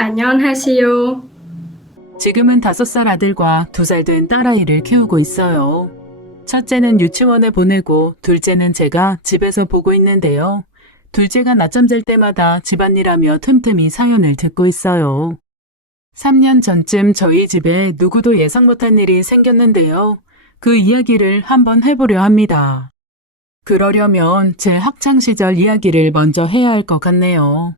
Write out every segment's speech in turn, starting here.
안녕하세요. 지금은 5살 아들과 2살 된 딸아이를 키우고 있어요. 첫째는 유치원에 보내고 둘째는 제가 집에서 보고 있는데요. 둘째가 낮잠 잘 때마다 집안일하며 틈틈이 사연을 듣고 있어요. 3년 전쯤 저희 집에 누구도 예상 못한 일이 생겼는데요. 그 이야기를 한번 해보려 합니다. 그러려면 제 학창시절 이야기를 먼저 해야 할 것 같네요.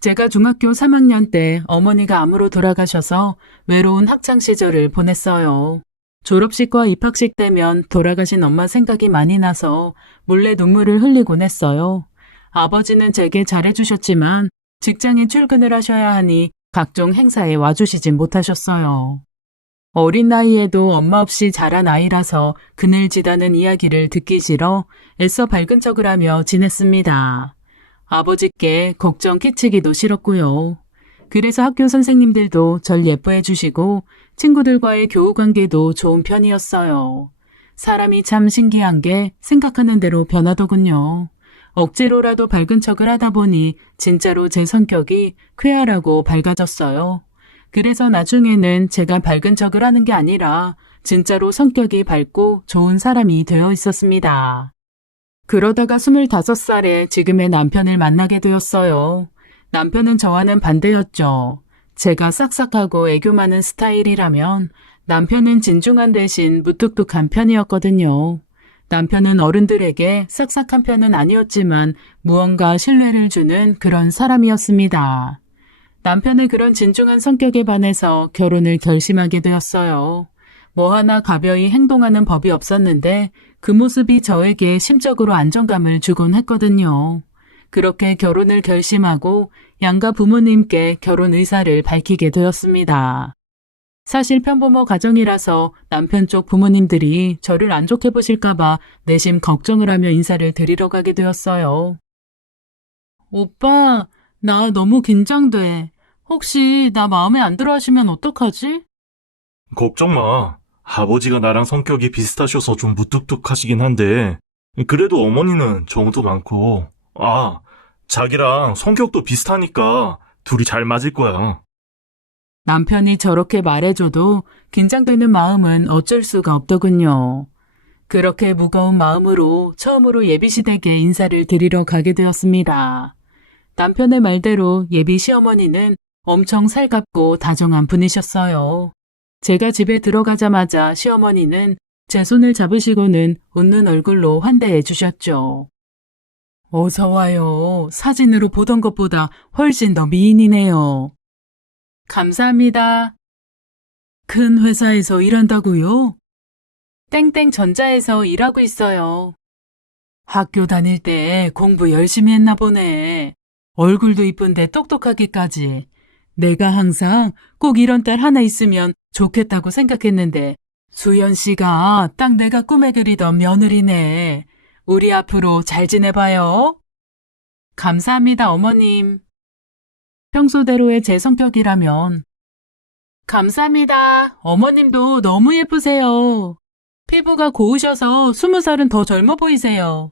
제가 중학교 3학년 때 어머니가 암으로 돌아가셔서 외로운 학창시절을 보냈어요. 졸업식과 입학식 때면 돌아가신 엄마 생각이 많이 나서 몰래 눈물을 흘리곤 했어요. 아버지는 제게 잘해주셨지만 직장에 출근을 하셔야 하니 각종 행사에 와주시진 못하셨어요. 어린 나이에도 엄마 없이 자란 아이라서 그늘지다는 이야기를 듣기 싫어 애써 밝은 척을 하며 지냈습니다. 아버지께 걱정 끼치기도 싫었고요. 그래서 학교 선생님들도 절 예뻐해 주시고 친구들과의 교우 관계도 좋은 편이었어요. 사람이 참 신기한 게 생각하는 대로 변하더군요. 억지로라도 밝은 척을 하다 보니 진짜로 제 성격이 쾌활하고 밝아졌어요. 그래서 나중에는 제가 밝은 척을 하는 게 아니라 진짜로 성격이 밝고 좋은 사람이 되어 있었습니다. 그러다가 25살에 지금의 남편을 만나게 되었어요. 남편은 저와는 반대였죠. 제가 싹싹하고 애교 많은 스타일이라면 남편은 진중한 대신 무뚝뚝한 편이었거든요. 남편은 어른들에게 싹싹한 편은 아니었지만 무언가 신뢰를 주는 그런 사람이었습니다. 남편의 그런 진중한 성격에 반해서 결혼을 결심하게 되었어요. 뭐 하나 가벼이 행동하는 법이 없었는데 그 모습이 저에게 심적으로 안정감을 주곤 했거든요. 그렇게 결혼을 결심하고 양가 부모님께 결혼 의사를 밝히게 되었습니다. 사실 편부모 가정이라서 남편 쪽 부모님들이 저를 안 좋게 보실까봐 내심 걱정을 하며 인사를 드리러 가게 되었어요. 오빠, 나 너무 긴장돼. 혹시 나 마음에 안 들어 하시면 어떡하지? 걱정 마. 아버지가 나랑 성격이 비슷하셔서 좀 무뚝뚝하시긴 한데, 그래도 어머니는 정도 많고, 자기랑 성격도 비슷하니까 둘이 잘 맞을 거야. 남편이 저렇게 말해줘도 긴장되는 마음은 어쩔 수가 없더군요. 그렇게 무거운 마음으로 처음으로 예비시댁에 인사를 드리러 가게 되었습니다. 남편의 말대로 예비 시어머니는 엄청 살갑고 다정한 분이셨어요. 제가 집에 들어가자마자 시어머니는 제 손을 잡으시고는 웃는 얼굴로 환대해 주셨죠. 어서 와요. 사진으로 보던 것보다 훨씬 더 미인이네요. 감사합니다. 큰 회사에서 일한다고요? 땡땡 전자에서 일하고 있어요. 학교 다닐 때 공부 열심히 했나 보네. 얼굴도 이쁜데 똑똑하기까지. 내가 항상 꼭 이런 딸 하나 있으면 좋겠다고 생각했는데 수연 씨가 딱 내가 꿈에 그리던 며느리네. 우리 앞으로 잘 지내봐요. 감사합니다, 어머님. 평소대로의 제 성격이라면 감사합니다. 어머님도 너무 예쁘세요. 피부가 고우셔서 20살은 더 젊어 보이세요.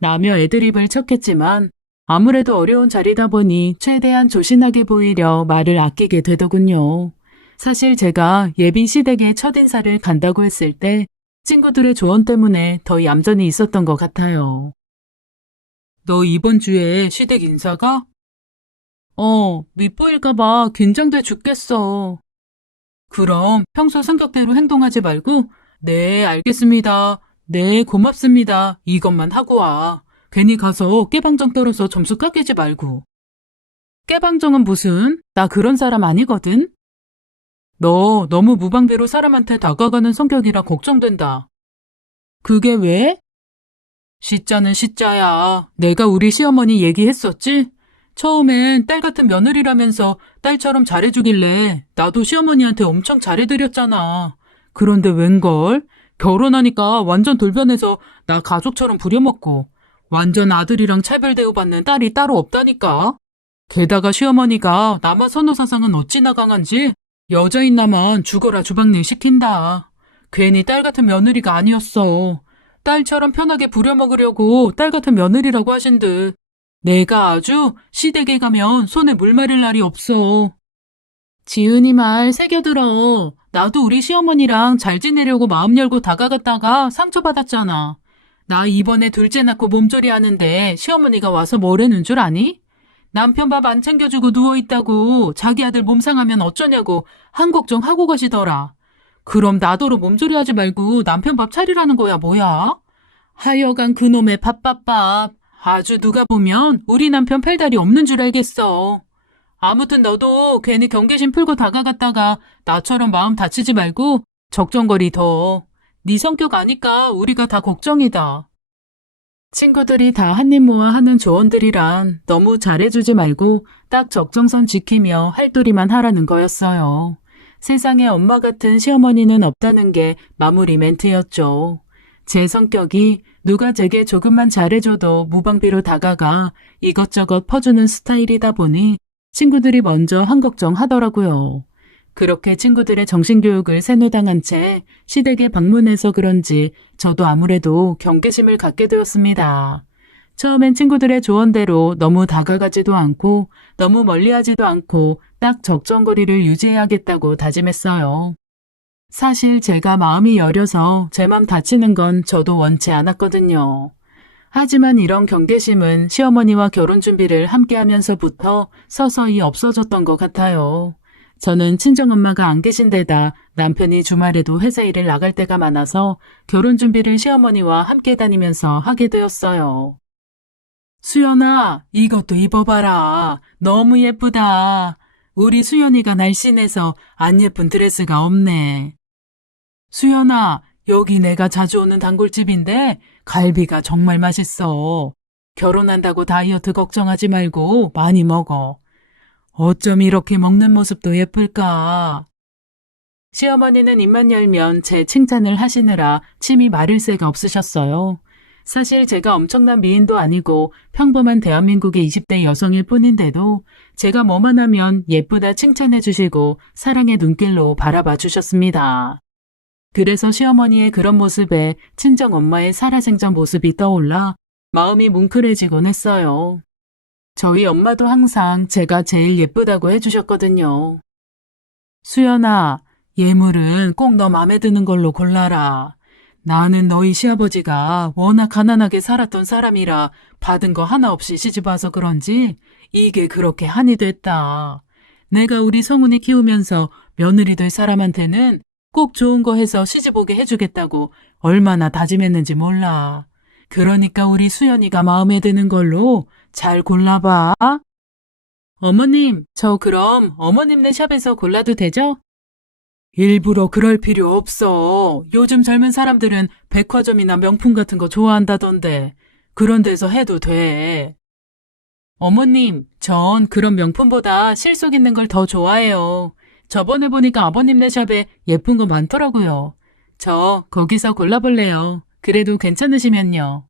라며 애드립을 쳤겠지만 아무래도 어려운 자리다 보니 최대한 조신하게 보이려 말을 아끼게 되더군요. 사실 제가 예비 시댁에 첫인사를 간다고 했을 때 친구들의 조언 때문에 더 얌전히 있었던 것 같아요. 너 이번 주에 시댁 인사가? 밉보일까봐 긴장돼 죽겠어. 그럼 평소 성격대로 행동하지 말고 네, 알겠습니다. 네, 고맙습니다. 이것만 하고 와. 괜히 가서 깨방정 떨어서 점수 깎이지 말고. 깨방정은 무슨? 나 그런 사람 아니거든? 너 너무 무방비로 사람한테 다가가는 성격이라 걱정된다. 그게 왜? 시자는 시자야. 내가 우리 시어머니 얘기했었지? 처음엔 딸 같은 며느리라면서 딸처럼 잘해주길래 나도 시어머니한테 엄청 잘해드렸잖아. 그런데 웬걸? 결혼하니까 완전 돌변해서 나 가족처럼 부려먹고 완전 아들이랑 차별 대우받는 딸이 따로 없다니까. 게다가 시어머니가 남아 선호 사상은 어찌나 강한지 여자인 나만 죽어라 주방일 시킨다. 괜히 딸 같은 며느리가 아니었어. 딸처럼 편하게 부려먹으려고 딸 같은 며느리라고 하신 듯. 내가 아주 시댁에 가면 손에 물 마를 날이 없어. 지은이 말 새겨들어. 나도 우리 시어머니랑 잘 지내려고 마음 열고 다가갔다가 상처받았잖아. 나 이번에 둘째 낳고 몸조리 하는데 시어머니가 와서 뭐라는 줄 아니? 남편 밥 안 챙겨주고 누워있다고 자기 아들 몸 상하면 어쩌냐고 한 걱정 하고 가시더라. 그럼 나더러 몸조리 하지 말고 남편 밥 차리라는 거야 뭐야? 하여간 그놈의 밥밥밥. 아주 누가 보면 우리 남편 팔다리 없는 줄 알겠어. 아무튼 너도 괜히 경계심 풀고 다가갔다가 나처럼 마음 다치지 말고 적정거리 더. 네 성격 아니까 우리가 다 걱정이다. 친구들이 다 한입 모아 하는 조언들이란 너무 잘해주지 말고 딱 적정선 지키며 할도리만 하라는 거였어요. 세상에 엄마 같은 시어머니는 없다는 게 마무리 멘트였죠. 제 성격이 누가 제게 조금만 잘해줘도 무방비로 다가가 이것저것 퍼주는 스타일이다 보니 친구들이 먼저 한 걱정 하더라고요. 그렇게 친구들의 정신교육을 세뇌당한 채 시댁에 방문해서 그런지 저도 아무래도 경계심을 갖게 되었습니다. 처음엔 친구들의 조언대로 너무 다가가지도 않고 너무 멀리하지도 않고 딱 적정거리를 유지해야겠다고 다짐했어요. 사실 제가 마음이 여려서 제 맘 다치는 건 저도 원치 않았거든요. 하지만 이런 경계심은 시어머니와 결혼 준비를 함께 하면서부터 서서히 없어졌던 것 같아요. 저는 친정엄마가 안 계신 데다 남편이 주말에도 회사 일을 나갈 때가 많아서 결혼 준비를 시어머니와 함께 다니면서 하게 되었어요. 수연아, 이것도 입어봐라. 너무 예쁘다. 우리 수연이가 날씬해서 안 예쁜 드레스가 없네. 수연아, 여기 내가 자주 오는 단골집인데 갈비가 정말 맛있어. 결혼한다고 다이어트 걱정하지 말고 많이 먹어. 어쩜 이렇게 먹는 모습도 예쁠까? 시어머니는 입만 열면 제 칭찬을 하시느라 침이 마를 새가 없으셨어요. 사실 제가 엄청난 미인도 아니고 평범한 대한민국의 20대 여성일 뿐인데도 제가 뭐만 하면 예쁘다 칭찬해 주시고 사랑의 눈길로 바라봐 주셨습니다. 그래서 시어머니의 그런 모습에 친정엄마의 살아생전 모습이 떠올라 마음이 뭉클해지곤 했어요. 저희 엄마도 항상 제가 제일 예쁘다고 해주셨거든요. 수연아, 예물은 꼭 너 맘에 드는 걸로 골라라. 나는 너희 시아버지가 워낙 가난하게 살았던 사람이라 받은 거 하나 없이 시집와서 그런지 이게 그렇게 한이 됐다. 내가 우리 성훈이 키우면서 며느리 될 사람한테는 꼭 좋은 거 해서 시집 오게 해주겠다고 얼마나 다짐했는지 몰라. 그러니까 우리 수연이가 마음에 드는 걸로 잘 골라봐. 어머님, 저 그럼 어머님네 샵에서 골라도 되죠? 일부러 그럴 필요 없어. 요즘 젊은 사람들은 백화점이나 명품 같은 거 좋아한다던데. 그런 데서 해도 돼. 어머님, 전 그런 명품보다 실속 있는 걸 더 좋아해요. 저번에 보니까 아버님네 샵에 예쁜 거 많더라고요. 저 거기서 골라볼래요. 그래도 괜찮으시면요.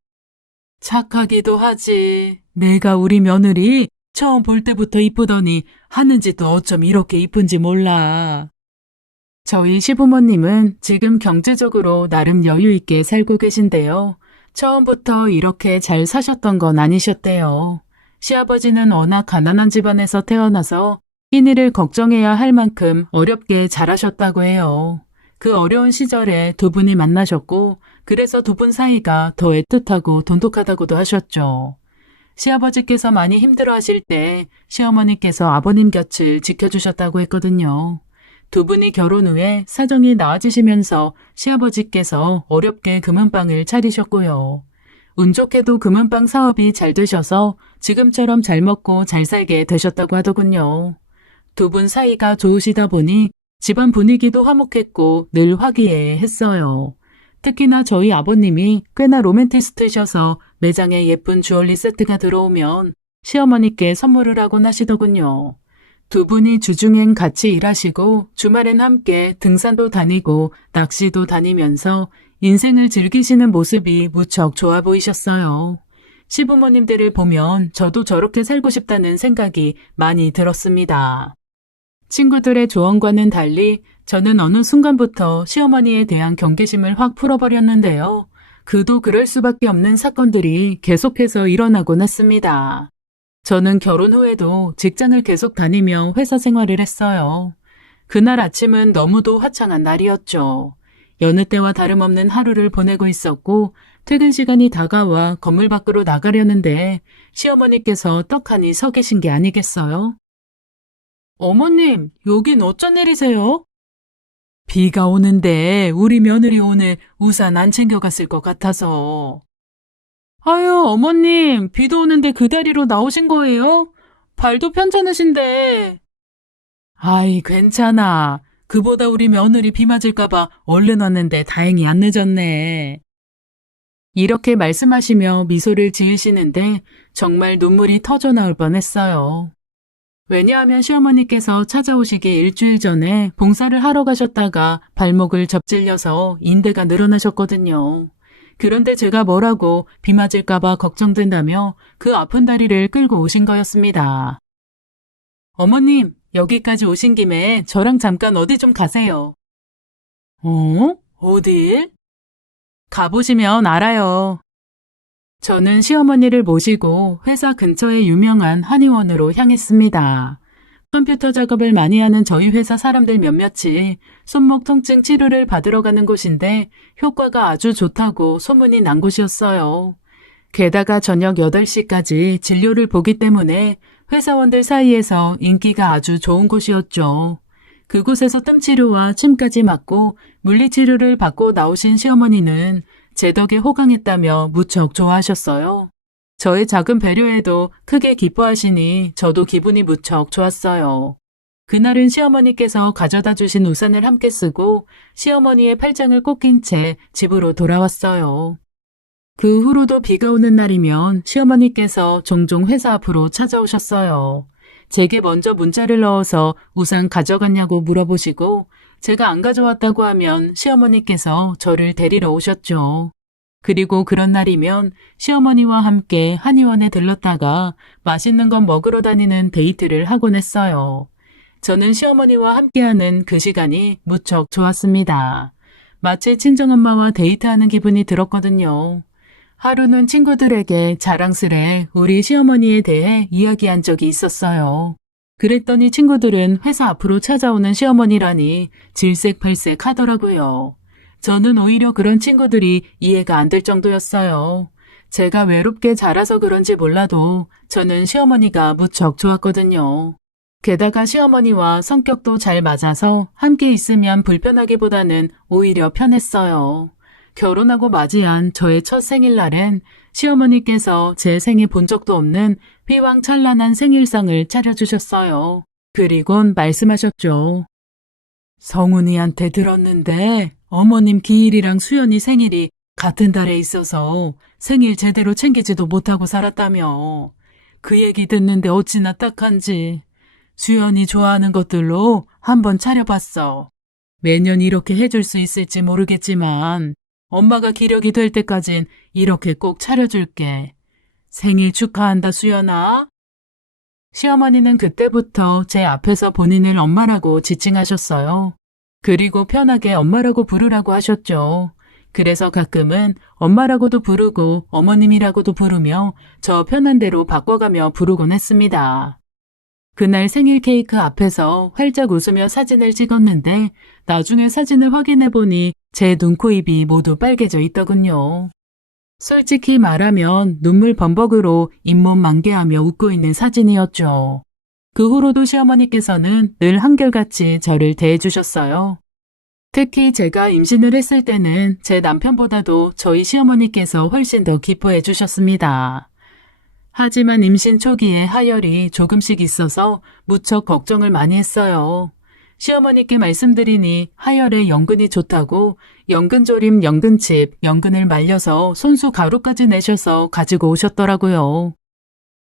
착하기도 하지. 내가 우리 며느리 처음 볼 때부터 이쁘더니 하는 짓도 어쩜 이렇게 이쁜지 몰라. 저희 시부모님은 지금 경제적으로 나름 여유 있게 살고 계신데요. 처음부터 이렇게 잘 사셨던 건 아니셨대요. 시아버지는 워낙 가난한 집안에서 태어나서 끼니를 걱정해야 할 만큼 어렵게 자라셨다고 해요. 그 어려운 시절에 두 분이 만나셨고 그래서 두 분 사이가 더 애틋하고 돈독하다고도 하셨죠. 시아버지께서 많이 힘들어하실 때 시어머니께서 아버님 곁을 지켜주셨다고 했거든요. 두 분이 결혼 후에 사정이 나아지시면서 시아버지께서 어렵게 금은방을 차리셨고요. 운 좋게도 금은방 사업이 잘 되셔서 지금처럼 잘 먹고 잘 살게 되셨다고 하더군요. 두 분 사이가 좋으시다 보니 집안 분위기도 화목했고 늘 화기애애했어요. 특히나 저희 아버님이 꽤나 로맨티스트셔서 매장에 예쁜 주얼리 세트가 들어오면 시어머니께 선물을 하곤 하시더군요. 두 분이 주중엔 같이 일하시고 주말엔 함께 등산도 다니고 낚시도 다니면서 인생을 즐기시는 모습이 무척 좋아 보이셨어요. 시부모님들을 보면 저도 저렇게 살고 싶다는 생각이 많이 들었습니다. 친구들의 조언과는 달리 저는 어느 순간부터 시어머니에 대한 경계심을 확 풀어버렸는데요. 그도 그럴 수밖에 없는 사건들이 계속해서 일어나곤 했습니다. 저는 결혼 후에도 직장을 계속 다니며 회사 생활을 했어요. 그날 아침은 너무도 화창한 날이었죠. 여느 때와 다름없는 하루를 보내고 있었고 퇴근 시간이 다가와 건물 밖으로 나가려는데 시어머니께서 떡하니 서 계신 게 아니겠어요? 어머님, 여긴 어쩐 일이세요? 비가 오는데 우리 며느리 오늘 우산 안 챙겨갔을 것 같아서. 아유, 어머님, 비도 오는데 그 다리로 나오신 거예요? 발도 편찮으신데. 아이, 괜찮아. 그보다 우리 며느리 비 맞을까봐 얼른 왔는데 다행히 안 늦었네. 이렇게 말씀하시며 미소를 지으시는데 정말 눈물이 터져 나올 뻔했어요. 왜냐하면 시어머니께서 찾아오시기 일주일 전에 봉사를 하러 가셨다가 발목을 접질려서 인대가 늘어나셨거든요. 그런데 제가 뭐라고 비 맞을까봐 걱정된다며 그 아픈 다리를 끌고 오신 거였습니다. 어머님, 여기까지 오신 김에 저랑 잠깐 어디 좀 가세요. 어? 어딜? 가보시면 알아요. 저는 시어머니를 모시고 회사 근처의 유명한 한의원으로 향했습니다. 컴퓨터 작업을 많이 하는 저희 회사 사람들 몇몇이 손목 통증 치료를 받으러 가는 곳인데 효과가 아주 좋다고 소문이 난 곳이었어요. 게다가 저녁 8시까지 진료를 보기 때문에 회사원들 사이에서 인기가 아주 좋은 곳이었죠. 그곳에서 뜸치료와 침까지 맞고 물리치료를 받고 나오신 시어머니는 제 덕에 호강했다며 무척 좋아하셨어요. 저의 작은 배려에도 크게 기뻐하시니 저도 기분이 무척 좋았어요. 그날은 시어머니께서 가져다 주신 우산을 함께 쓰고 시어머니의 팔짱을 꼭 낀 채 집으로 돌아왔어요. 그 후로도 비가 오는 날이면 시어머니께서 종종 회사 앞으로 찾아오셨어요. 제게 먼저 문자를 넣어서 우산 가져갔냐고 물어보시고 제가 안 가져왔다고 하면 시어머니께서 저를 데리러 오셨죠. 그리고 그런 날이면 시어머니와 함께 한의원에 들렀다가 맛있는 것 먹으러 다니는 데이트를 하곤 했어요. 저는 시어머니와 함께하는 그 시간이 무척 좋았습니다. 마치 친정엄마와 데이트하는 기분이 들었거든요. 하루는 친구들에게 자랑스레 우리 시어머니에 대해 이야기한 적이 있었어요. 그랬더니 친구들은 회사 앞으로 찾아오는 시어머니라니 질색팔색 하더라고요. 저는 오히려 그런 친구들이 이해가 안 될 정도였어요. 제가 외롭게 자라서 그런지 몰라도 저는 시어머니가 무척 좋았거든요. 게다가 시어머니와 성격도 잘 맞아서 함께 있으면 불편하기보다는 오히려 편했어요. 결혼하고 맞이한 저의 첫 생일날엔 시어머니께서 제 생에 본 적도 없는 휘황찬란한 생일상을 차려주셨어요. 그리곤 말씀하셨죠. 성훈이한테 들었는데 어머님 기일이랑 수연이 생일이 같은 달에 있어서 생일 제대로 챙기지도 못하고 살았다며. 그 얘기 듣는데 어찌나 딱한지. 수연이 좋아하는 것들로 한번 차려봤어. 매년 이렇게 해줄 수 있을지 모르겠지만 엄마가 기력이 될 때까진 이렇게 꼭 차려줄게. 생일 축하한다, 수연아. 시어머니는 그때부터 제 앞에서 본인을 엄마라고 지칭하셨어요. 그리고 편하게 엄마라고 부르라고 하셨죠. 그래서 가끔은 엄마라고도 부르고 어머님이라고도 부르며 저 편한 대로 바꿔가며 부르곤 했습니다. 그날 생일 케이크 앞에서 활짝 웃으며 사진을 찍었는데 나중에 사진을 확인해보니 제 눈, 코, 입이 모두 빨개져 있더군요. 솔직히 말하면 눈물 범벅으로 잇몸 만개하며 웃고 있는 사진이었죠. 그 후로도 시어머니께서는 늘 한결같이 저를 대해주셨어요. 특히 제가 임신을 했을 때는 제 남편보다도 저희 시어머니께서 훨씬 더 기뻐해 주셨습니다. 하지만 임신 초기에 하혈이 조금씩 있어서 무척 걱정을 많이 했어요. 시어머니께 말씀드리니 하혈에 연근이 좋다고 연근조림 연근칩, 연근을 말려서 손수 가루까지 내셔서 가지고 오셨더라고요.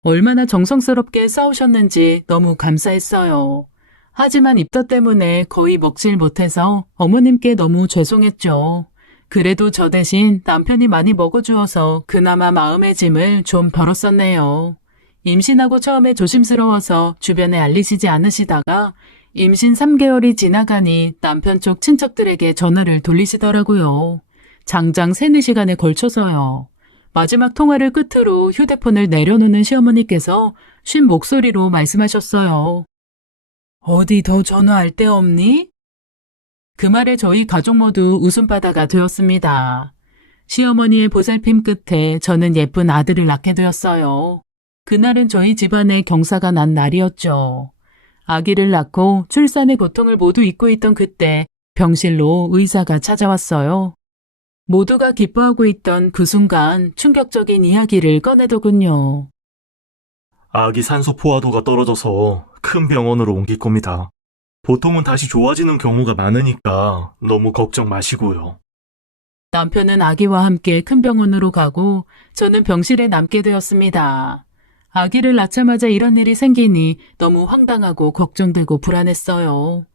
얼마나 정성스럽게 싸우셨는지 너무 감사했어요. 하지만 입덧 때문에 거의 먹질 못해서 어머님께 너무 죄송했죠. 그래도 저 대신 남편이 많이 먹어주어서 그나마 마음의 짐을 좀 덜었었네요. 임신하고 처음에 조심스러워서 주변에 알리시지 않으시다가 임신 3개월이 지나가니 남편 쪽 친척들에게 전화를 돌리시더라고요. 장장 3-4시간에 걸쳐서요. 마지막 통화를 끝으로 휴대폰을 내려놓는 시어머니께서 쉰 목소리로 말씀하셨어요. 어디 더 전화할 데 없니? 그 말에 저희 가족 모두 웃음바다가 되었습니다. 시어머니의 보살핌 끝에 저는 예쁜 아들을 낳게 되었어요. 그날은 저희 집안에 경사가 난 날이었죠. 아기를 낳고 출산의 고통을 모두 잊고 있던 그때 병실로 의사가 찾아왔어요. 모두가 기뻐하고 있던 그 순간 충격적인 이야기를 꺼내더군요. 아기 산소 포화도가 떨어져서 큰 병원으로 옮길 겁니다. 보통은 다시 좋아지는 경우가 많으니까 너무 걱정 마시고요. 남편은 아기와 함께 큰 병원으로 가고 저는 병실에 남게 되었습니다. 아기를 낳자마자 이런 일이 생기니 너무 황당하고 걱정되고 불안했어요.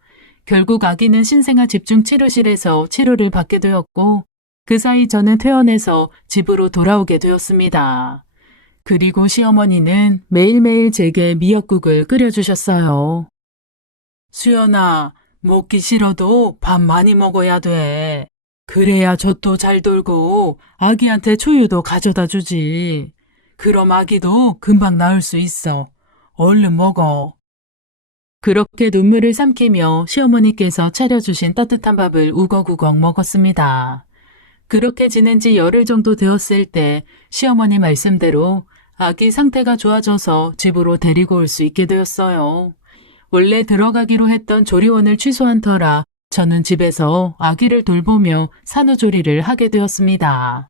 결국 아기는 신생아 집중 치료실에서 치료를 받게 되었고 그 사이 저는 퇴원해서 집으로 돌아오게 되었습니다. 그리고 시어머니는 매일매일 제게 미역국을 끓여주셨어요. 수연아, 먹기 싫어도 밥 많이 먹어야 돼. 그래야 젖도 잘 돌고 아기한테 초유도 가져다 주지. 그럼 아기도 금방 나을 수 있어. 얼른 먹어. 그렇게 눈물을 삼키며 시어머니께서 차려주신 따뜻한 밥을 우걱우걱 먹었습니다. 그렇게 지낸 지 열흘 정도 되었을 때 시어머니 말씀대로 아기 상태가 좋아져서 집으로 데리고 올 수 있게 되었어요. 원래 들어가기로 했던 조리원을 취소한 터라 저는 집에서 아기를 돌보며 산후조리를 하게 되었습니다.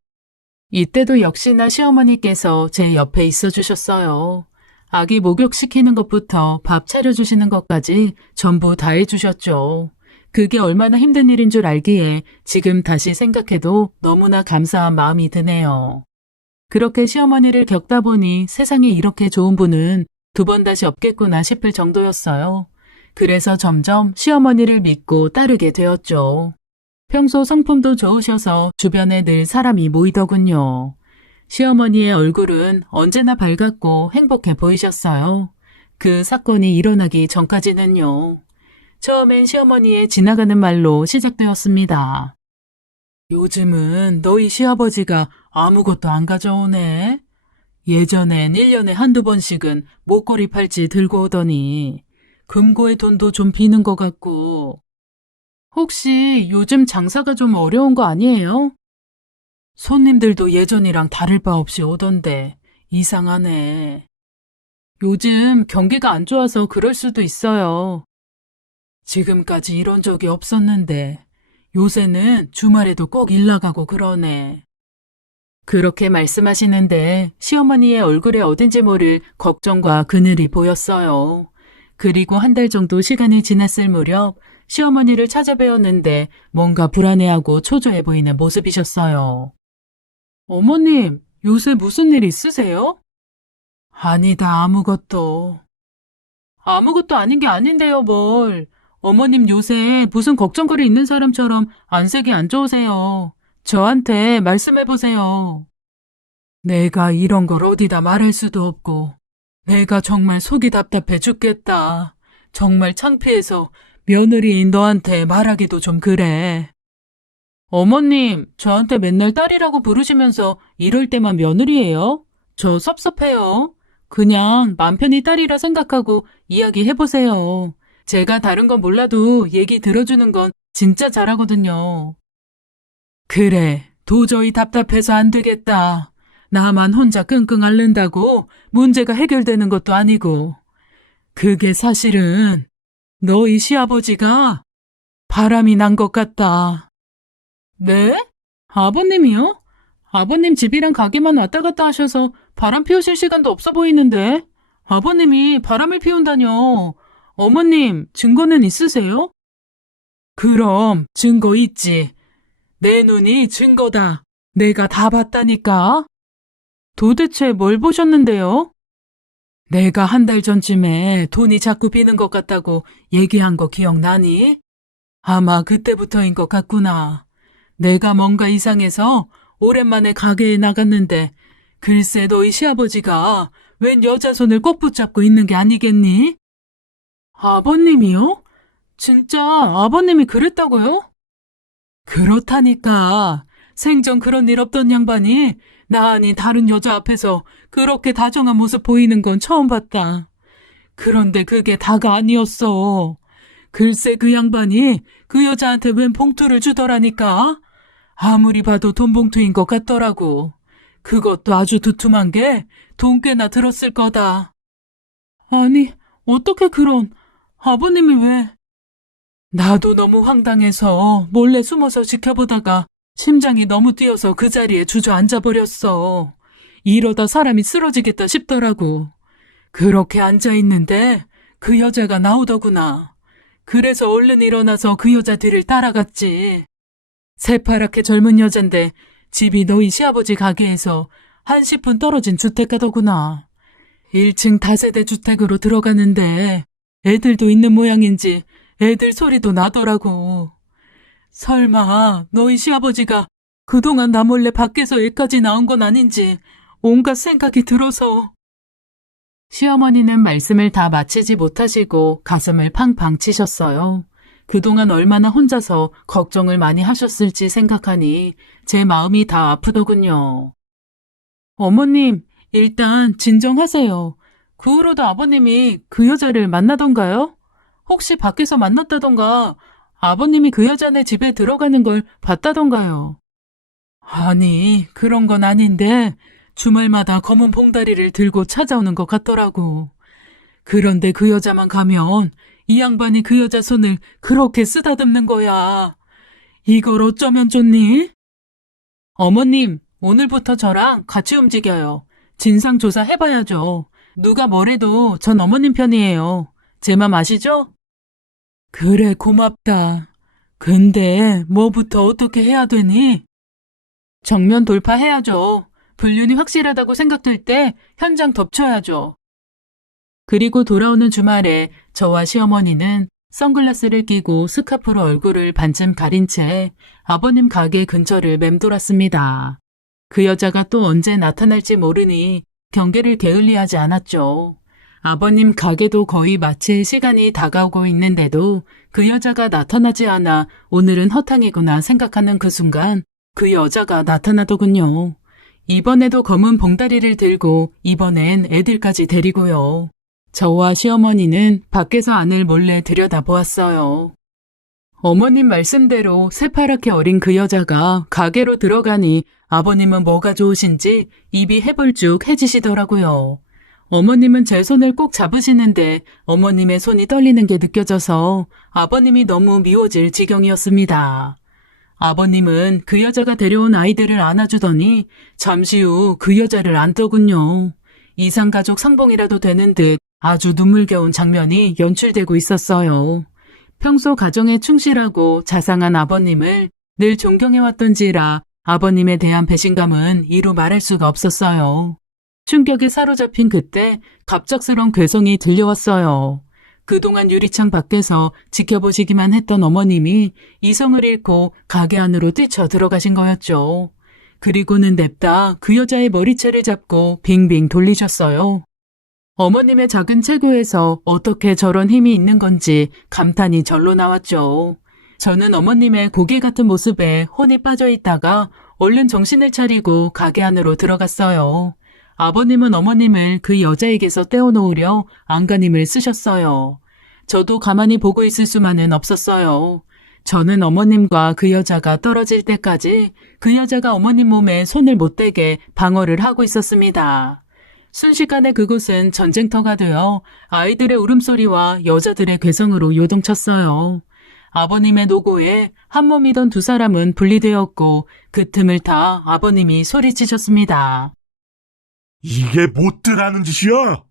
이때도 역시나 시어머니께서 제 옆에 있어 주셨어요. 아기 목욕시키는 것부터 밥 차려주시는 것까지 전부 다 해주셨죠. 그게 얼마나 힘든 일인 줄 알기에 지금 다시 생각해도 너무나 감사한 마음이 드네요. 그렇게 시어머니를 겪다 보니 세상에 이렇게 좋은 분은 두 번 다시 없겠구나 싶을 정도였어요. 그래서 점점 시어머니를 믿고 따르게 되었죠. 평소 성품도 좋으셔서 주변에 늘 사람이 모이더군요. 시어머니의 얼굴은 언제나 밝았고 행복해 보이셨어요. 그 사건이 일어나기 전까지는요. 처음엔 시어머니의 지나가는 말로 시작되었습니다. 요즘은 너희 시아버지가 아무것도 안 가져오네. 예전엔 1년에 한두 번씩은 목걸이 팔찌 들고 오더니 금고에 돈도 좀 비는 것 같고. 혹시 요즘 장사가 좀 어려운 거 아니에요? 손님들도 예전이랑 다를 바 없이 오던데 이상하네. 요즘 경기가 안 좋아서 그럴 수도 있어요. 지금까지 이런 적이 없었는데 요새는 주말에도 꼭 일 나가고 그러네. 그렇게 말씀하시는데 시어머니의 얼굴에 어딘지 모를 걱정과 그늘이 보였어요. 그리고 한 달 정도 시간이 지났을 무렵 시어머니를 찾아뵈었는데 뭔가 불안해하고 초조해 보이는 모습이셨어요. 어머님, 요새 무슨 일 있으세요? 아니다, 아무것도. 아무것도 아닌 게 아닌데요, 뭘. 어머님 요새 무슨 걱정거리 있는 사람처럼 안색이 안 좋으세요. 저한테 말씀해보세요. 내가 이런 걸 어디다 말할 수도 없고 내가 정말 속이 답답해 죽겠다. 정말 창피해서 며느리인 너한테 말하기도 좀 그래. 어머님, 저한테 맨날 딸이라고 부르시면서 이럴 때만 며느리예요? 저 섭섭해요. 그냥 맘 편히 딸이라 생각하고 이야기해보세요. 제가 다른 건 몰라도 얘기 들어주는 건 진짜 잘하거든요. 그래, 도저히 답답해서 안 되겠다. 나만 혼자 끙끙 앓는다고 문제가 해결되는 것도 아니고. 그게 사실은 너희 시아버지가 바람이 난 것 같다. 네? 아버님이요? 아버님 집이랑 가게만 왔다 갔다 하셔서 바람 피우실 시간도 없어 보이는데. 아버님이 바람을 피운다뇨. 어머님, 증거는 있으세요? 그럼 증거 있지. 내 눈이 증거다. 내가 다 봤다니까. 도대체 뭘 보셨는데요? 내가 한 달 전쯤에 돈이 자꾸 비는 것 같다고 얘기한 거 기억나니? 아마 그때부터인 것 같구나. 내가 뭔가 이상해서 오랜만에 가게에 나갔는데 글쎄 너희 시아버지가 웬 여자 손을 꼭 붙잡고 있는 게 아니겠니? 아버님이요? 진짜 아버님이 그랬다고요? 그렇다니까. 생전 그런 일 없던 양반이 나 아닌 다른 여자 앞에서 그렇게 다정한 모습 보이는 건 처음 봤다. 그런데 그게 다가 아니었어. 글쎄 그 양반이 그 여자한테 웬 봉투를 주더라니까. 아무리 봐도 돈 봉투인 것 같더라고. 그것도 아주 두툼한 게 돈 꽤나 들었을 거다. 아니, 어떻게 그런... 아버님이 왜... 나도 너무 황당해서 몰래 숨어서 지켜보다가 심장이 너무 뛰어서 그 자리에 주저앉아 버렸어. 이러다 사람이 쓰러지겠다 싶더라고. 그렇게 앉아있는데 그 여자가 나오더구나. 그래서 얼른 일어나서 그 여자 뒤를 따라갔지. 새파랗게 젊은 여잔데 집이 너희 시아버지 가게에서 한 10분 떨어진 주택가더구나. 1층 다세대 주택으로 들어가는데 애들도 있는 모양인지 애들 소리도 나더라고. 설마 너희 시아버지가 그동안 나 몰래 밖에서 애까지 나온 건 아닌지 온갖 생각이 들어서. 시어머니는 말씀을 다 마치지 못하시고 가슴을 팡팡 치셨어요. 그동안 얼마나 혼자서 걱정을 많이 하셨을지 생각하니 제 마음이 다 아프더군요. 어머님, 일단 진정하세요. 그 후로도 아버님이 그 여자를 만나던가요? 혹시 밖에서 만났다던가 아버님이 그 여자네 집에 들어가는 걸 봤다던가요? 아니, 그런 건 아닌데 주말마다 검은 봉다리를 들고 찾아오는 것 같더라고. 그런데 그 여자만 가면 이 양반이 그 여자 손을 그렇게 쓰다듬는 거야. 이걸 어쩌면 좋니? 어머님, 오늘부터 저랑 같이 움직여요. 진상조사 해봐야죠. 누가 뭐래도 전 어머님 편이에요. 제 맘 아시죠? 그래, 고맙다. 근데 뭐부터 어떻게 해야 되니? 정면 돌파해야죠. 불륜이 확실하다고 생각될 때 현장 덮쳐야죠. 그리고 돌아오는 주말에 저와 시어머니는 선글라스를 끼고 스카프로 얼굴을 반쯤 가린 채 아버님 가게 근처를 맴돌았습니다. 그 여자가 또 언제 나타날지 모르니 경계를 게을리하지 않았죠. 아버님 가게도 거의 마칠 시간이 다가오고 있는데도 그 여자가 나타나지 않아 오늘은 허탕이구나 생각하는 그 순간 그 여자가 나타나더군요. 이번에도 검은 봉다리를 들고 이번엔 애들까지 데리고요. 저와 시어머니는 밖에서 안을 몰래 들여다보았어요. 어머님 말씀대로 새파랗게 어린 그 여자가 가게로 들어가니 아버님은 뭐가 좋으신지 입이 해불쭉해지시더라고요. 어머님은 제 손을 꼭 잡으시는데 어머님의 손이 떨리는 게 느껴져서 아버님이 너무 미워질 지경이었습니다. 아버님은 그 여자가 데려온 아이들을 안아주더니 잠시 후 그 여자를 안더군요. 이상가족 상봉이라도 되는 듯 아주 눈물겨운 장면이 연출되고 있었어요. 평소 가정에 충실하고 자상한 아버님을 늘 존경해왔던지라 아버님에 대한 배신감은 이루 말할 수가 없었어요. 충격에 사로잡힌 그때 갑작스런 괴성이 들려왔어요. 그동안 유리창 밖에서 지켜보시기만 했던 어머님이 이성을 잃고 가게 안으로 뛰쳐 들어가신 거였죠. 그리고는 냅다 그 여자의 머리채를 잡고 빙빙 돌리셨어요. 어머님의 작은 체구에서 어떻게 저런 힘이 있는 건지 감탄이 절로 나왔죠. 저는 어머님의 고개 같은 모습에 혼이 빠져 있다가 얼른 정신을 차리고 가게 안으로 들어갔어요. 아버님은 어머님을 그 여자에게서 떼어놓으려 안간힘을 쓰셨어요. 저도 가만히 보고 있을 수만은 없었어요. 저는 어머님과 그 여자가 떨어질 때까지 그 여자가 어머님 몸에 손을 못 대게 방어를 하고 있었습니다. 순식간에 그곳은 전쟁터가 되어 아이들의 울음소리와 여자들의 괴성으로 요동쳤어요. 아버님의 노고에 한몸이던 두 사람은 분리되었고 그 틈을 타 아버님이 소리치셨습니다. 이게 못들하는 짓이야?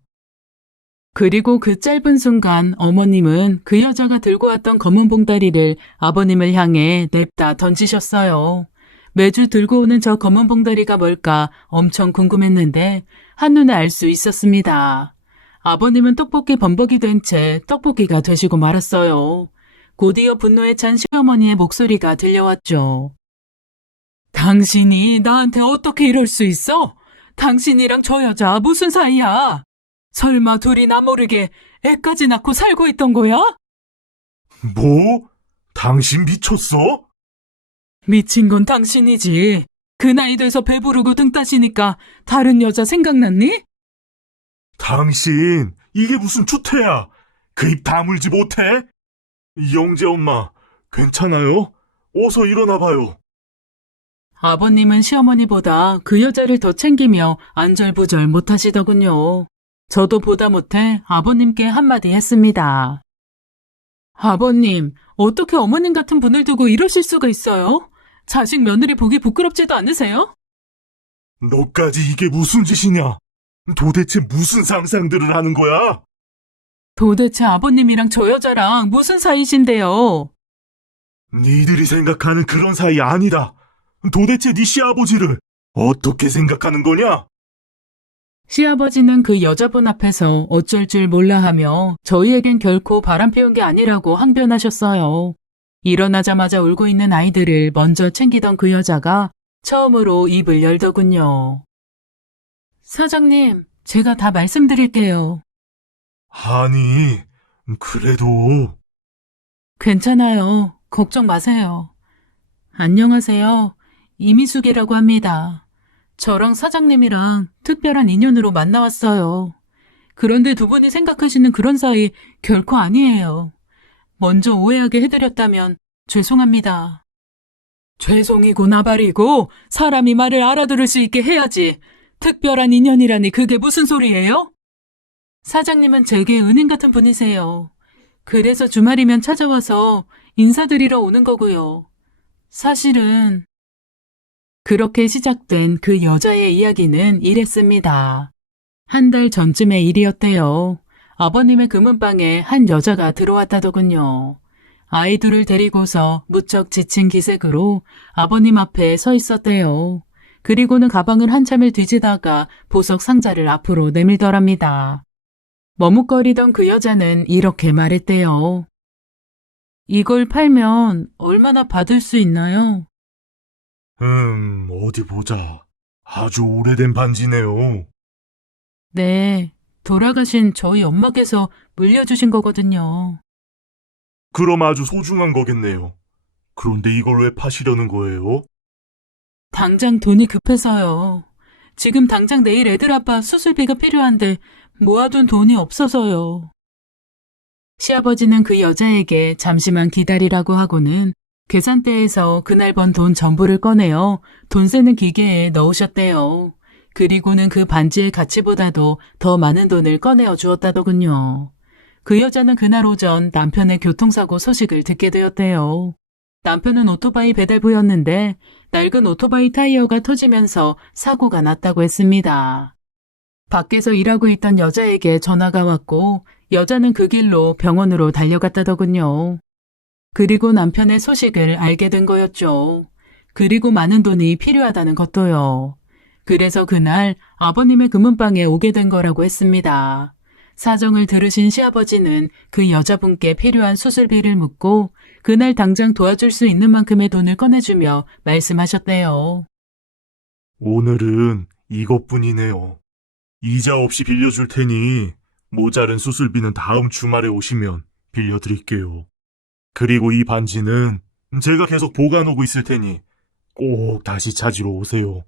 그리고 그 짧은 순간 어머님은 그 여자가 들고 왔던 검은 봉다리를 아버님을 향해 냅다 던지셨어요. 매주 들고 오는 저 검은 봉다리가 뭘까 엄청 궁금했는데 한눈에 알 수 있었습니다. 아버님은 떡볶이 범벅이 된 채 떡볶이가 되시고 말았어요. 곧이어 분노에 찬 시어머니의 목소리가 들려왔죠. 당신이 나한테 어떻게 이럴 수 있어? 당신이랑 저 여자 무슨 사이야? 설마 둘이 나 모르게 애까지 낳고 살고 있던 거야? 뭐? 당신 미쳤어? 미친 건 당신이지. 그 나이 돼서 배부르고 등 따시니까 다른 여자 생각났니? 당신, 이게 무슨 추태야? 그 입 다물지 못해? 영재 엄마, 괜찮아요? 어서 일어나봐요. 아버님은 시어머니보다 그 여자를 더 챙기며 안절부절 못하시더군요. 저도 보다 못해 아버님께 한마디 했습니다. 아버님, 어떻게 어머님 같은 분을 두고 이러실 수가 있어요? 자식 며느리 보기 부끄럽지도 않으세요? 너까지 이게 무슨 짓이냐? 도대체 무슨 상상들을 하는 거야? 도대체 아버님이랑 저 여자랑 무슨 사이신데요? 니들이 생각하는 그런 사이 아니다. 도대체 네 시아버지를 어떻게 생각하는 거냐? 시아버지는 그 여자분 앞에서 어쩔 줄 몰라 하며 저희에겐 결코 바람 피운 게 아니라고 항변하셨어요. 일어나자마자 울고 있는 아이들을 먼저 챙기던 그 여자가 처음으로 입을 열더군요. 사장님, 제가 다 말씀드릴게요. 아니, 그래도... 괜찮아요. 걱정 마세요. 안녕하세요. 이미숙이라고 합니다. 저랑 사장님이랑 특별한 인연으로 만나왔어요. 그런데 두 분이 생각하시는 그런 사이 결코 아니에요. 먼저 오해하게 해드렸다면 죄송합니다. 죄송이고 나발이고 사람이 말을 알아들을 수 있게 해야지. 특별한 인연이라니 그게 무슨 소리예요? 사장님은 제게 은인 같은 분이세요. 그래서 주말이면 찾아와서 인사드리러 오는 거고요. 사실은 그렇게 시작된 그 여자의 이야기는 이랬습니다. 한 달 전쯤의 일이었대요. 아버님의 금은방에 한 여자가 들어왔다더군요. 아이 둘을 데리고서 무척 지친 기색으로 아버님 앞에 서 있었대요. 그리고는 가방을 한참을 뒤지다가 보석 상자를 앞으로 내밀더랍니다. 머뭇거리던 그 여자는 이렇게 말했대요. 이걸 팔면 얼마나 받을 수 있나요? 어디 보자. 아주 오래된 반지네요. 네, 돌아가신 저희 엄마께서 물려주신 거거든요. 그럼 아주 소중한 거겠네요. 그런데 이걸 왜 파시려는 거예요? 당장 돈이 급해서요. 지금 당장 내일 애들 아빠 수술비가 필요한데 모아둔 돈이 없어서요. 시아버지는 그 여자에게 잠시만 기다리라고 하고는 계산대에서 그날 번 돈 전부를 꺼내어 돈 세는 기계에 넣으셨대요. 그리고는 그 반지의 가치보다도 더 많은 돈을 꺼내어 주었다더군요. 그 여자는 그날 오전 남편의 교통사고 소식을 듣게 되었대요. 남편은 오토바이 배달부였는데 낡은 오토바이 타이어가 터지면서 사고가 났다고 했습니다. 밖에서 일하고 있던 여자에게 전화가 왔고 여자는 그 길로 병원으로 달려갔다더군요. 그리고 남편의 소식을 알게 된 거였죠. 그리고 많은 돈이 필요하다는 것도요. 그래서 그날 아버님의 금은방에 오게 된 거라고 했습니다. 사정을 들으신 시아버지는 그 여자분께 필요한 수술비를 묻고 그날 당장 도와줄 수 있는 만큼의 돈을 꺼내주며 말씀하셨대요. 오늘은 이것뿐이네요. 이자 없이 빌려줄 테니 모자른 수술비는 다음 주말에 오시면 빌려드릴게요. 그리고 이 반지는 제가 계속 보관하고 있을 테니 꼭 다시 찾으러 오세요.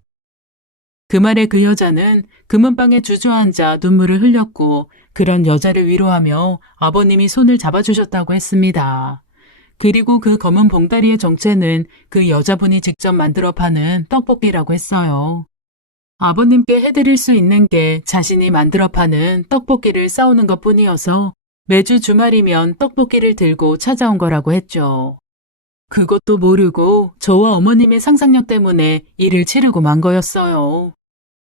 그 말에 그 여자는 금은방에 주저앉아 눈물을 흘렸고 그런 여자를 위로하며 아버님이 손을 잡아주셨다고 했습니다. 그리고 그 검은 봉다리의 정체는 그 여자분이 직접 만들어 파는 떡볶이라고 했어요. 아버님께 해드릴 수 있는 게 자신이 만들어 파는 떡볶이를 싸우는 것뿐이어서 매주 주말이면 떡볶이를 들고 찾아온 거라고 했죠. 그것도 모르고 저와 어머님의 상상력 때문에 일을 치르고 만 거였어요.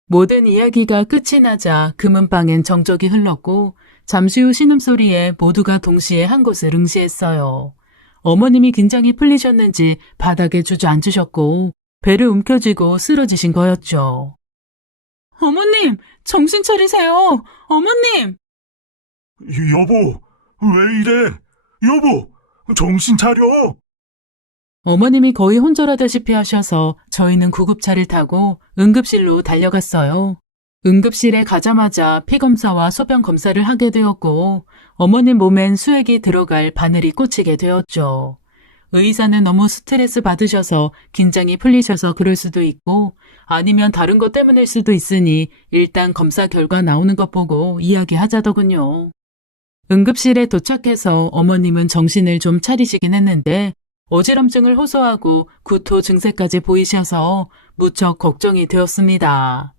모든 이야기가 끝이 나자 금은방엔 정적이 흘렀고 잠시 후 신음소리에 모두가 동시에 한 곳을 응시했어요. 어머님이 긴장이 풀리셨는지 바닥에 주저앉으셨고 배를 움켜쥐고 쓰러지신 거였죠. 어머님, 정신 차리세요. 어머님! 여보, 왜 이래? 여보, 정신 차려! 어머님이 거의 혼절하다시피 하셔서 저희는 구급차를 타고 응급실로 달려갔어요. 응급실에 가자마자 피검사와 소변 검사를 하게 되었고 어머님 몸엔 수액이 들어갈 바늘이 꽂히게 되었죠. 의사는 너무 스트레스 받으셔서 긴장이 풀리셔서 그럴 수도 있고 아니면 다른 것 때문일 수도 있으니 일단 검사 결과 나오는 것 보고 이야기하자더군요. 응급실에 도착해서 어머님은 정신을 좀 차리시긴 했는데 어지럼증을 호소하고 구토 증세까지 보이셔서 무척 걱정이 되었습니다.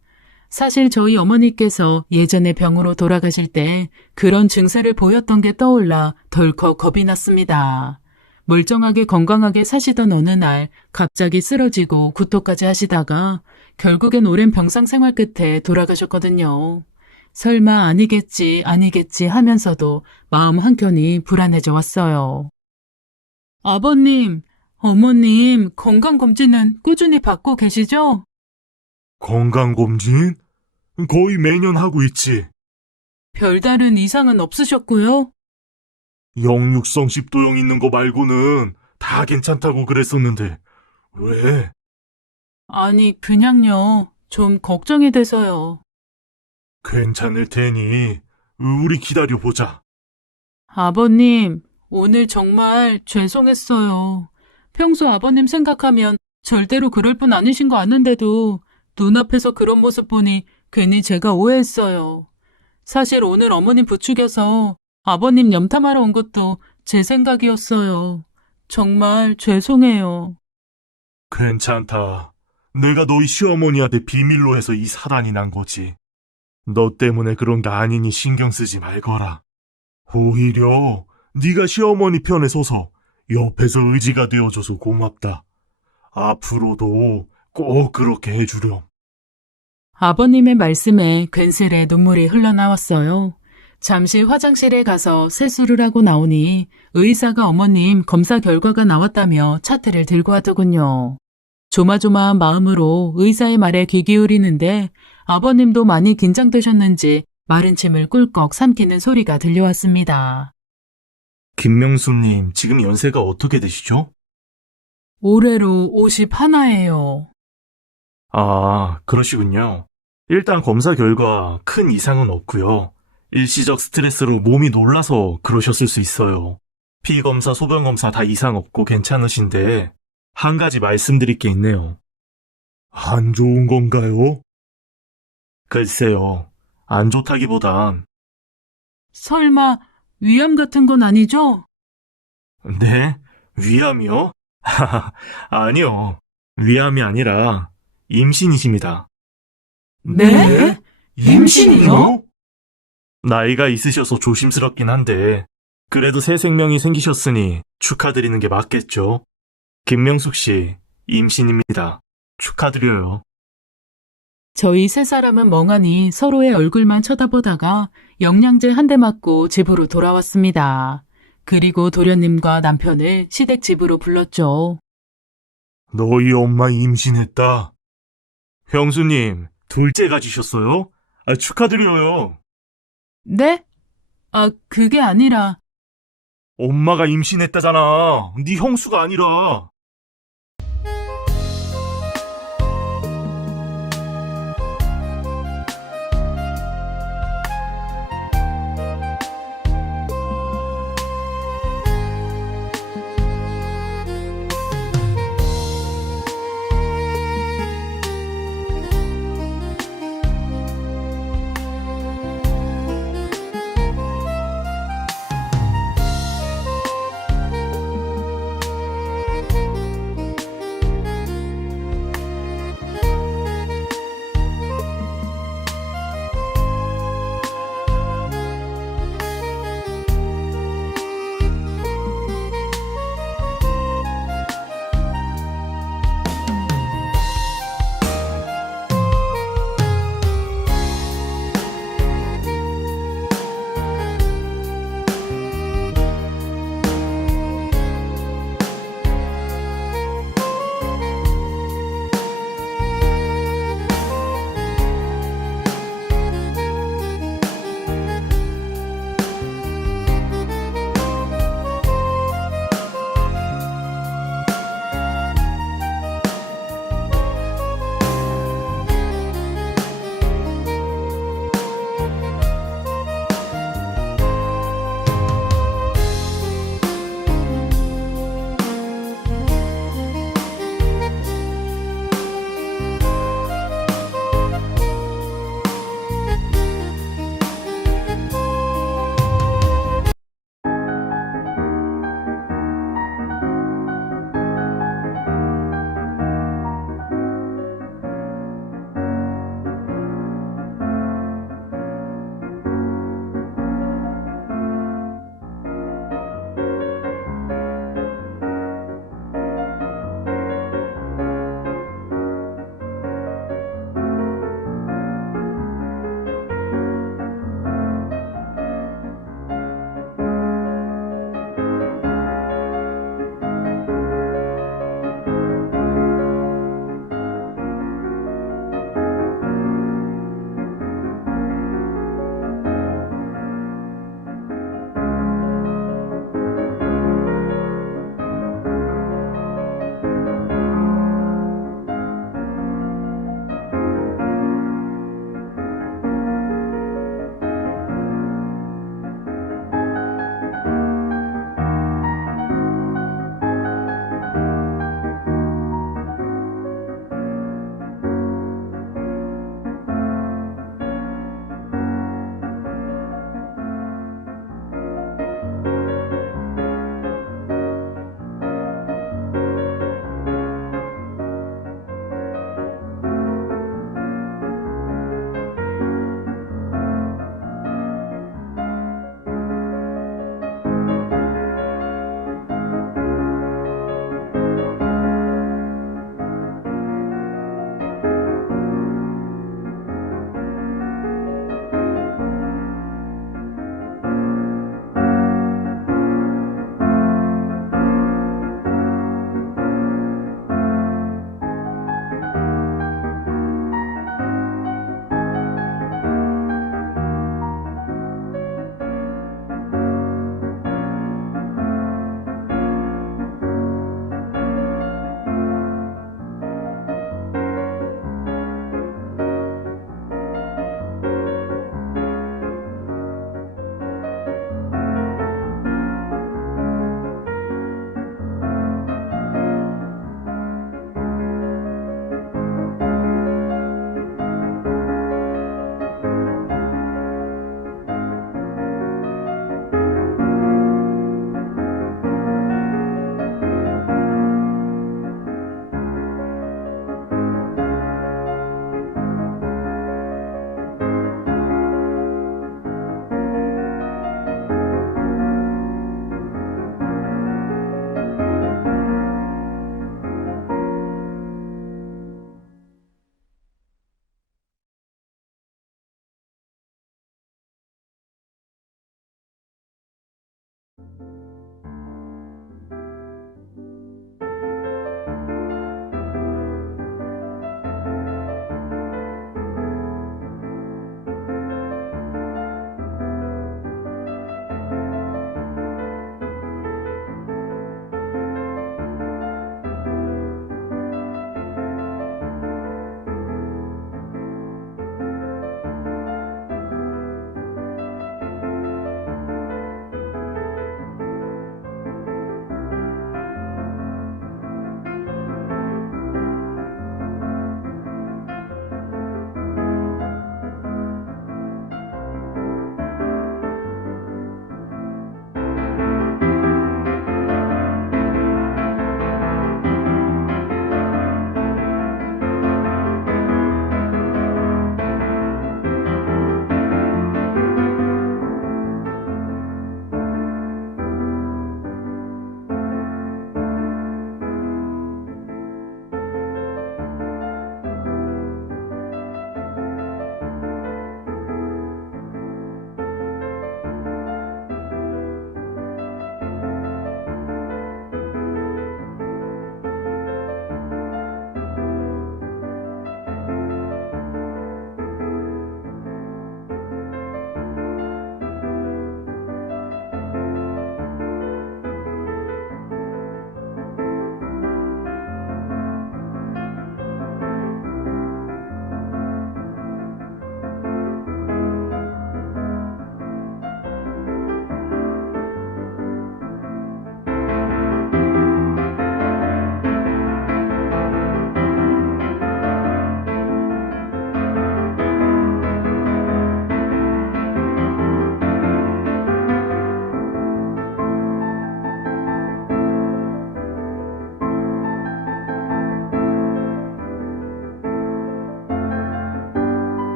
사실 저희 어머니께서 예전에 병으로 돌아가실 때 그런 증세를 보였던 게 떠올라 덜컥 겁이 났습니다. 멀쩡하게 건강하게 사시던 어느 날 갑자기 쓰러지고 구토까지 하시다가 결국엔 오랜 병상 생활 끝에 돌아가셨거든요. 설마 아니겠지 하면서도 마음 한켠이 불안해져 왔어요. 아버님, 어머님 건강검진은 꾸준히 받고 계시죠? 건강검진? 거의 매년 하고 있지. 별다른 이상은 없으셨고요? 역류성 식도염 있는 거 말고는 다 괜찮다고 그랬었는데, 왜? 아니, 그냥요. 좀 걱정이 돼서요. 괜찮을 테니, 우리 기다려보자. 아버님, 오늘 정말 죄송했어요. 평소 아버님 생각하면 절대로 그럴 분 아니신 거 아는데도 눈앞에서 그런 모습 보니 괜히 제가 오해했어요. 사실 오늘 어머님 부축해서 아버님 염탐하러 온 것도 제 생각이었어요. 정말 죄송해요. 괜찮다. 내가 너희 시어머니한테 비밀로 해서 이 사단이 난 거지. 너 때문에 그런 게 아니니 신경 쓰지 말거라. 오히려 네가 시어머니 편에 서서 옆에서 의지가 되어줘서 고맙다. 앞으로도 꼭 그렇게 해주렴. 아버님의 말씀에 괜스레 눈물이 흘러나왔어요. 잠시 화장실에 가서 세수를 하고 나오니 의사가 어머님 검사 결과가 나왔다며 차트를 들고 하더군요. 조마조마한 마음으로 의사의 말에 귀 기울이는데 아버님도 많이 긴장되셨는지 마른 침을 꿀꺽 삼키는 소리가 들려왔습니다. 김명수님, 지금 연세가 어떻게 되시죠? 올해로 51예요. 아, 그러시군요. 일단 검사 결과 큰 이상은 없고요. 일시적 스트레스로 몸이 놀라서 그러셨을 수 있어요. 피검사, 소변검사 다 이상 없고 괜찮으신데 한 가지 말씀드릴 게 있네요. 안 좋은 건가요? 글쎄요. 안 좋다기보단 설마 위암 같은 건 아니죠? 네? 위암이요? 아니요. 위암이 아니라 임신이십니다. 네? 임신이요? 나이가 있으셔서 조심스럽긴 한데 그래도 새 생명이 생기셨으니 축하드리는 게 맞겠죠? 김명숙 씨, 임신입니다. 축하드려요. 저희 세 사람은 멍하니 서로의 얼굴만 쳐다보다가 영양제 한 대 맞고 집으로 돌아왔습니다. 그리고 도련님과 남편을 시댁 집으로 불렀죠. 너희 엄마 임신했다. 형수님, 둘째 가지셨어요? 축하드려요. 네? 아, 그게 아니라 엄마가 임신했다잖아. 네 형수가 아니라.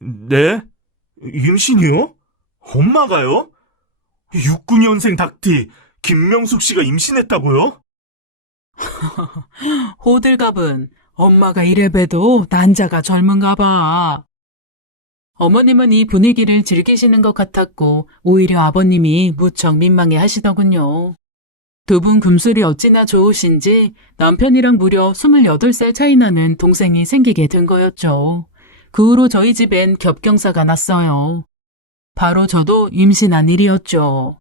네? 임신이요? 엄마가요? 69년생 닭띠 김명숙 씨가 임신했다고요? 호들갑은 엄마가 이래봬도 난자가 젊은가 봐. 어머님은 이 분위기를 즐기시는 것 같았고 오히려 아버님이 무척 민망해 하시더군요. 두 분 금술이 어찌나 좋으신지 남편이랑 무려 28살 차이 나는 동생이 생기게 된 거였죠. 그 후로 저희 집엔 겹경사가 났어요. 바로 저도 임신한 일이었죠.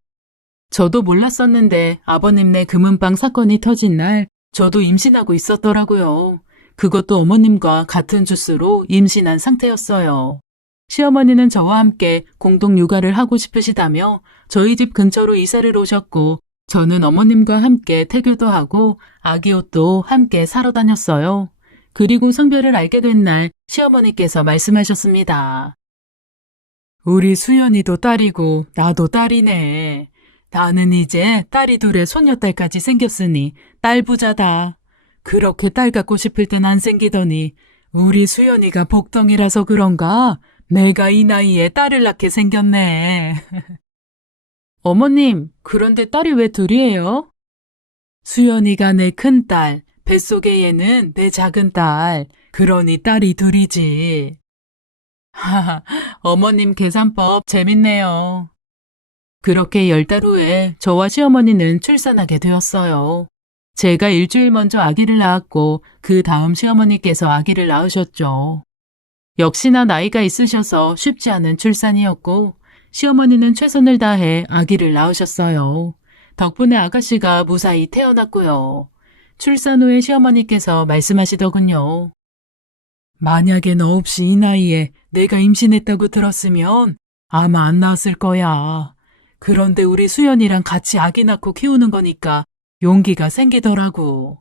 저도 몰랐었는데 아버님네 금은방 사건이 터진 날 저도 임신하고 있었더라고요. 그것도 어머님과 같은 주스로 임신한 상태였어요. 시어머니는 저와 함께 공동 육아를 하고 싶으시다며 저희 집 근처로 이사를 오셨고 저는 어머님과 함께 태교도 하고 아기 옷도 함께 사러 다녔어요. 그리고 성별을 알게 된 날 시어머니께서 말씀하셨습니다. 우리 수연이도 딸이고 나도 딸이네. 나는 이제 딸이 둘에 손녀딸까지 생겼으니 딸 부자다. 그렇게 딸 갖고 싶을 땐 안 생기더니 우리 수연이가 복덩이라서 그런가? 내가 이 나이에 딸을 낳게 생겼네. 어머님, 그런데 딸이 왜 둘이에요? 수연이가 내 큰딸, 뱃속의 얘는 내 작은딸, 그러니 딸이 둘이지. 하하, 어머님 계산법 재밌네요. 그렇게 10달 후에 저와 시어머니는 출산하게 되었어요. 제가 일주일 먼저 아기를 낳았고 그 다음 시어머니께서 아기를 낳으셨죠. 역시나 나이가 있으셔서 쉽지 않은 출산이었고 시어머니는 최선을 다해 아기를 낳으셨어요. 덕분에 아가씨가 무사히 태어났고요. 출산 후에 시어머니께서 말씀하시더군요. 만약에 너 없이 이 나이에 내가 임신했다고 들었으면 아마 안 낳았을 거야. 그런데 우리 수연이랑 같이 아기 낳고 키우는 거니까 용기가 생기더라고.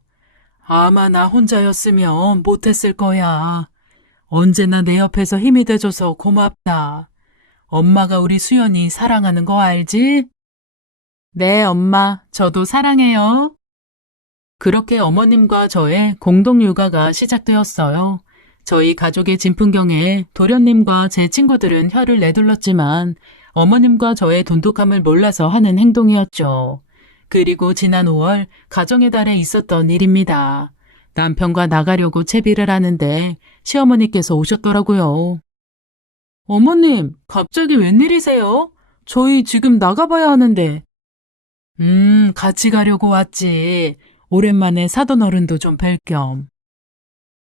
아마 나 혼자였으면 못했을 거야. 언제나 내 옆에서 힘이 돼줘서 고맙다. 엄마가 우리 수연이 사랑하는 거 알지? 네, 엄마. 저도 사랑해요. 그렇게 어머님과 저의 공동 육아가 시작되었어요. 저희 가족의 진풍경에 도련님과 제 친구들은 혀를 내둘렀지만 어머님과 저의 돈독함을 몰라서 하는 행동이었죠. 그리고 지난 5월 가정의 달에 있었던 일입니다. 남편과 나가려고 채비를 하는데 시어머니께서 오셨더라고요. 어머님, 갑자기 웬일이세요? 저희 지금 나가봐야 하는데. 같이 가려고 왔지. 오랜만에 사돈 어른도 좀 뵐 겸.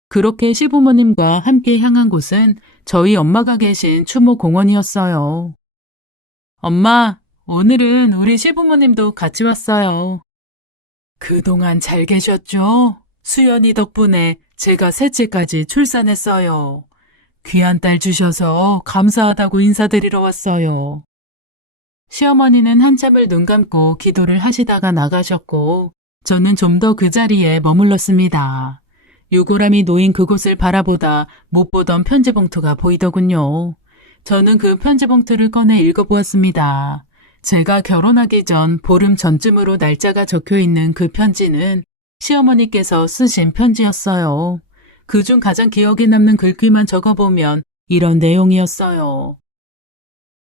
그렇게 시부모님과 함께 향한 곳은 저희 엄마가 계신 추모 공원이었어요. 엄마, 오늘은 우리 시부모님도 같이 왔어요. 그동안 잘 계셨죠? 수연이 덕분에 제가 셋째까지 출산했어요. 귀한 딸 주셔서 감사하다고 인사드리러 왔어요. 시어머니는 한참을 눈 감고 기도를 하시다가 나가셨고 저는 좀 더 그 자리에 머물렀습니다. 유골함이 놓인 그곳을 바라보다 못 보던 편지 봉투가 보이더군요. 저는 그 편지 봉투를 꺼내 읽어보았습니다. 제가 결혼하기 전 보름 전쯤으로 날짜가 적혀 있는 그 편지는 시어머니께서 쓰신 편지였어요. 그중 가장 기억에 남는 글귀만 적어보면 이런 내용이었어요.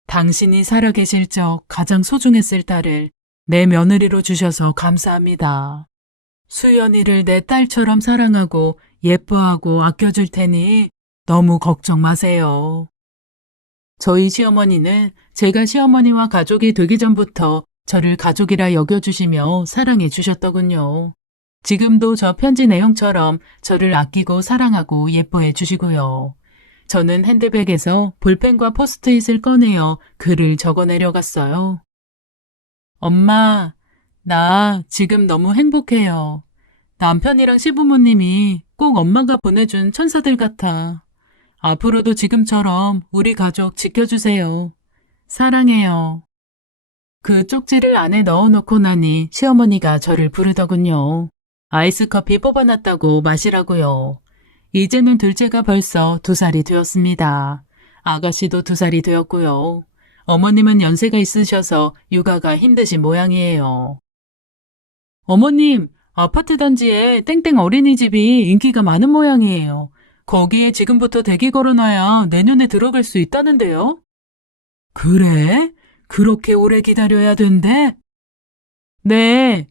당신이 살아계실 적 가장 소중했을 딸을 내 며느리로 주셔서 감사합니다. 수연이를 내 딸처럼 사랑하고 예뻐하고 아껴줄 테니 너무 걱정 마세요. 저희 시어머니는 제가 시어머니와 가족이 되기 전부터 저를 가족이라 여겨주시며 사랑해 주셨더군요. 지금도 저 편지 내용처럼 저를 아끼고 사랑하고 예뻐해 주시고요. 저는 핸드백에서 볼펜과 포스트잇을 꺼내어 글을 적어 내려갔어요. 엄마, 나 지금 너무 행복해요. 남편이랑 시부모님이 꼭 엄마가 보내준 천사들 같아. 앞으로도 지금처럼 우리 가족 지켜주세요. 사랑해요. 그 쪽지를 안에 넣어놓고 나니 시어머니가 저를 부르더군요. 아이스 커피 뽑아놨다고 마시라고요. 이제는 둘째가 벌써 2살이 되었습니다. 아가씨도 2살이 되었고요. 어머님은 연세가 있으셔서 육아가 힘드신 모양이에요. 어머님, 아파트 단지에 땡땡 어린이집이 인기가 많은 모양이에요. 거기에 지금부터 대기 걸어놔야 내년에 들어갈 수 있다는데요? 그래? 그렇게 오래 기다려야 된대? 네.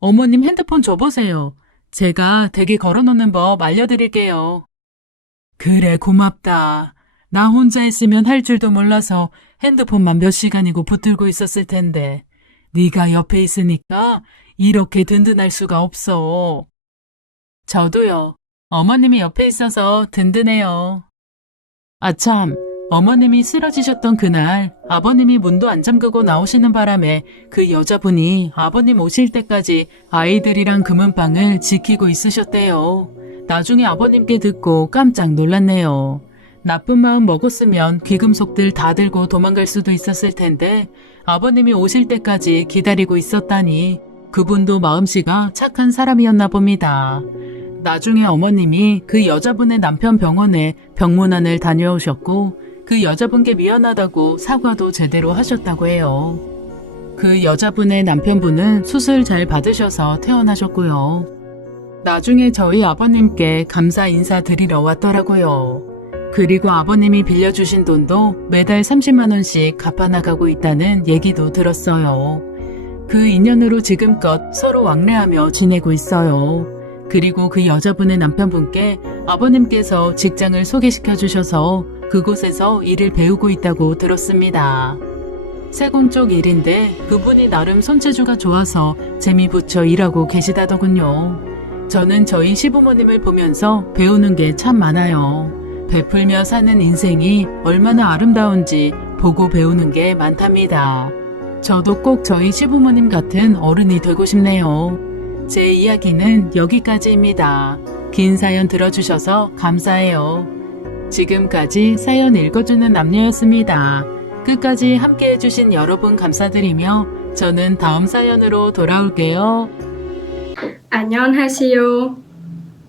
어머님 핸드폰 줘보세요. 제가 대기 걸어놓는 법 알려드릴게요. 그래, 고맙다. 나 혼자 있으면 할 줄도 몰라서 핸드폰만 몇 시간이고 붙들고 있었을 텐데. 네가 옆에 있으니까 이렇게 든든할 수가 없어. 저도요. 어머님이 옆에 있어서 든든해요. 아참, 어머님이 쓰러지셨던 그날 아버님이 문도 안 잠그고 나오시는 바람에 그 여자분이 아버님 오실 때까지 아이들이랑 금은방을 지키고 있으셨대요. 나중에 아버님께 듣고 깜짝 놀랐네요. 나쁜 마음 먹었으면 귀금속들 다 들고 도망갈 수도 있었을 텐데 아버님이 오실 때까지 기다리고 있었다니 그분도 마음씨가 착한 사람이었나 봅니다. 나중에 어머님이 그 여자분의 남편 병원에 병문안을 다녀오셨고 그 여자분께 미안하다고 사과도 제대로 하셨다고 해요. 그 여자분의 남편분은 수술 잘 받으셔서 퇴원하셨고요. 나중에 저희 아버님께 감사 인사 드리러 왔더라고요. 그리고 아버님이 빌려주신 돈도 매달 30만 원씩 갚아나가고 있다는 얘기도 들었어요. 그 인연으로 지금껏 서로 왕래하며 지내고 있어요. 그리고 그 여자분의 남편분께 아버님께서 직장을 소개시켜 주셔서 그곳에서 일을 배우고 있다고 들었습니다. 세공 쪽 일인데 그분이 나름 손재주가 좋아서 재미 붙여 일하고 계시다더군요. 저는 저희 시부모님을 보면서 배우는 게 참 많아요. 베풀며 사는 인생이 얼마나 아름다운지 보고 배우는 게 많답니다. 저도 꼭 저희 시부모님 같은 어른이 되고 싶네요. 제 이야기는 여기까지입니다. 긴 사연 들어주셔서 감사해요. 지금까지 사연 읽어주는 남녀였습니다. 끝까지 함께 해주신 여러분 감사드리며 저는 다음 사연으로 돌아올게요. 안녕하세요.